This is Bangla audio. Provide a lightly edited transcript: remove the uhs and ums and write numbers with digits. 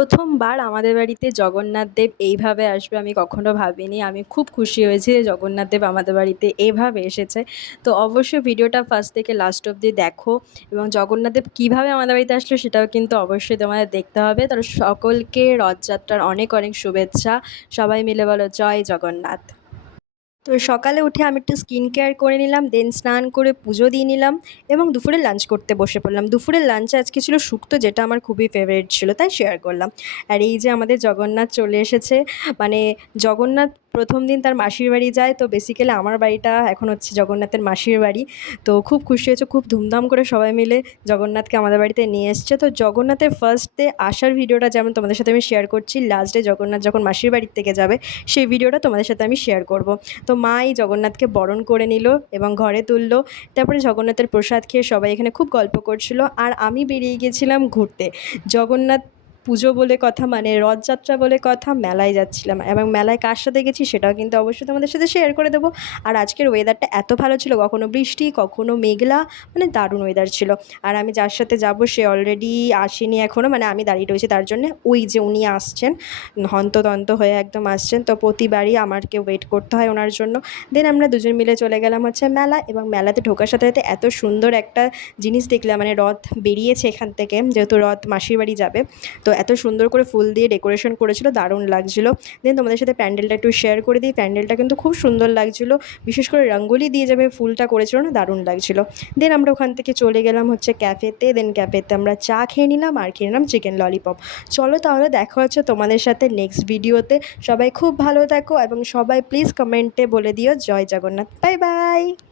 প্রথমবার আমাদের বাড়িতে জগন্নাথ দেব এইভাবে আসবে আমি কখনো ভাবিনি। আমি খুব খুশি হয়েছি যে জগন্নাথ দেব আমাদের বাড়িতে এভাবে এসেছে। তো অবশ্যই ভিডিওটা ফার্স্ট থেকে লাস্ট অবধি দেখো এবং জগন্নাথ দেব কীভাবে আমাদের বাড়িতে আসলো সেটাও কিন্তু অবশ্যই তোমাদের দেখতে হবে। তো সকলকে রথযাত্রার অনেক অনেক শুভেচ্ছা। সবাই মিলে বলো জয় জগন্নাথ। তো সকালে উঠে আমি একটু স্কিন কেয়ার করে নিলাম, দেন স্নান করে পুজো দিয়ে নিলাম এবং দুপুরে লাঞ্চ করতে বসে পড়লাম। দুপুরের লাঞ্চে আজকে ছিল শুক্তো, যেটা আমার খুবই ফেভারিট ছিল, তাই শেয়ার করলাম। আর এই যে আমাদের জগন্নাথ চলে এসেছে। মানে জগন্নাথ প্রথম দিন তার মাসির বাড়ি যায়, তো বেসিক্যালি আমার বাড়িটা এখন হচ্ছে জগন্নাথের মাসির বাড়ি। তো খুব খুশি হয়েছে, খুব ধুমধাম করে সবাই মিলে জগন্নাথকে আমাদের বাড়িতে নিয়ে এসছে। তো জগন্নাথের ফার্স্ট ডে আসার ভিডিওটা যেমন তোমাদের সাথে আমি শেয়ার করছি, লাস্ট ডে জগন্নাথ যখন মাসির বাড়ির থেকে যাবে সেই ভিডিওটা তোমাদের সাথে আমি শেয়ার করব। তো মাই জগন্নাথকে বরণ করে নিল এবং ঘরে তুললো। তারপরে জগন্নাথের প্রসাদ খেয়ে সবাই এখানে খুব গল্প করছিল আর আমি বেরিয়ে গেছিলাম ঘুরতে। জগন্নাথ পুজো বলে কথা, মানে রথযাত্রা বলে কথা, মেলায় যাচ্ছিলাম এবং মেলায় কার সাথে গেছি সেটাও কিন্তু অবশ্যই তোমাদের সাথে শেয়ার করে দেবো। আর আজকের ওয়েদারটা এত ভালো ছিল, কখনো বৃষ্টি কখনো মেঘলা, মানে দারুণ ওয়েদার ছিল। আর আমি যার সাথে যাব সে অলরেডি আসেনি এখনও, মানে আমি দাঁড়িয়ে রয়েছি তার জন্যে। ওই যে উনি আসছেন, হন্তদন্ত হয়ে একদম আসছেন। তো প্রতিবারই আমাকে ওয়েট করতে হয় ওনার জন্য। দেন আমরা দুজন মিলে চলে গেলাম হচ্ছে মেলা, এবং মেলাতে ঢোকার সাথে সাথে এত সুন্দর একটা জিনিস দেখলাম, মানে রথ বেরিয়েছে এখান থেকে, যেহেতু রথ মাসির বাড়ি যাবে। তো এত সুন্দর করে ফুল দিয়ে ডেকোরেশন করেছিল, দারুণ লাগছিল। দেন তোমাদের সাথে প্যান্ডেলটা একটু শেয়ার করে দিই। প্যান্ডেলটা কিন্তু খুব সুন্দর লাগছিল, বিশেষ করে রঙ্গোলি দিয়ে যাবে ফুলটা করেছিল না, দারুণ লাগছিল। দেন আমরা ওখান থেকে চলে গেলাম হচ্ছে ক্যাফেতে। দেন ক্যাফেতে আমরা চা খেয়ে নিলাম আর খেয়ে নিলাম চিকেন ললিপপ। চলো তাহলে দেখা হচ্ছে তোমাদের সাথে নেক্সট ভিডিওতে। সবাই খুব ভালো থাকো এবং সবাই প্লিজ কমেন্টে বলে দিও জয় জগন্নাথ। Bye bye.